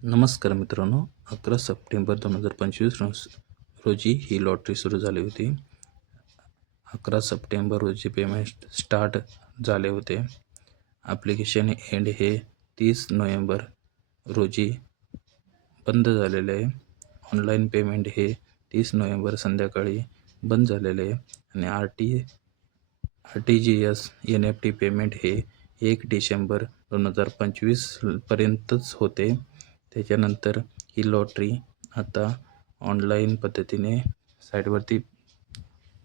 नमस्कार मित्रांनो, 11 सप्टेंबर 2025 रोजी ही लॉटरी सुरू झाली होती. 11 सप्टेंबर रोजी पेमेंट स्टार्ट झाले होते. ॲप्लिकेशन एंड हे 30 नोव्हेंबर रोजी बंद झालेले आहे. ऑनलाईन पेमेंट हे 30 नोव्हेंबर संध्याकाळी बंद झालेले आहे आणि RTGS NFT पेमेंट हे 1 डिसेंबर 2025 पर्यंतच होते. त्याच्यानंतर ही लॉटरी आता ऑनलाईन पद्धतीने साईटवरती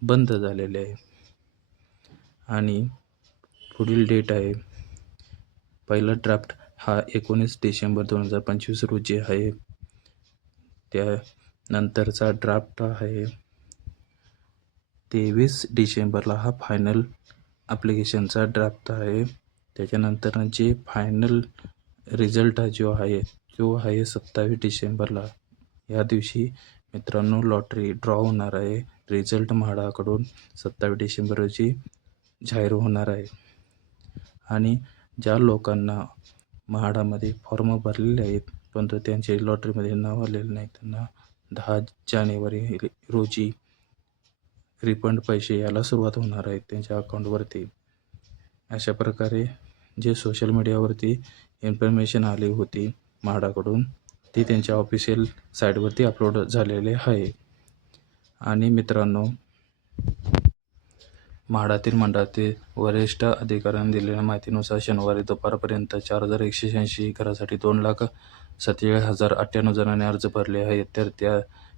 बंद झालेली आहे आणि पुढील डेट आहे. पहिला ड्राफ्ट हा 19 डिसेंबर 2025 रोजी आहे. त्यानंतरचा ड्राफ्ट आहे 23 डिसेंबरला हा फायनल ॲप्लिकेशनचा ड्राफ्ट आहे. त्याच्यानंतर जे फायनल रिझल्ट जो आहे तो आहे 27 डिसेंबरला. या दिवशी मित्रांनो लॉटरी ड्रॉ होणार आहे. रिझल्ट म्हाडाकडून 27 डिसेंबर रोजी जाहीर होणार आहे आणि ज्या लोकांना म्हाडामध्ये फॉर्म भरलेले आहेत परंतु त्यांचे लॉटरीमध्ये नाव आलेले नाही त्यांना 10 जानेवारी रोजी रिफंड पैसे यायला सुरुवात होणार आहे त्यांच्या अकाउंटवरती. अशा प्रकारे जे सोशल मीडियावरती इन्फॉर्मेशन आली होती म्हाडाकडून ती त्यांच्या ऑफिशियल साईटवरती अपलोड झालेले आहे. आणि मित्रांनो, म्हाडातील मंडळातील वरिष्ठ अधिकाऱ्यांनी दिलेल्या माहितीनुसार शनिवारी दुपारपर्यंत 4186 घरासाठी 2,47,098 जणांनी अर्ज भरले आहेत. तर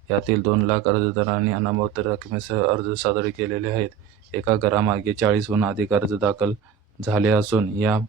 यातील 2,00,000 अर्जदारांनी अनामत रकमेसह अर्ज सादर केलेले आहेत. एका घरामागे 40हून अधिक अर्ज दाखल झाले असून या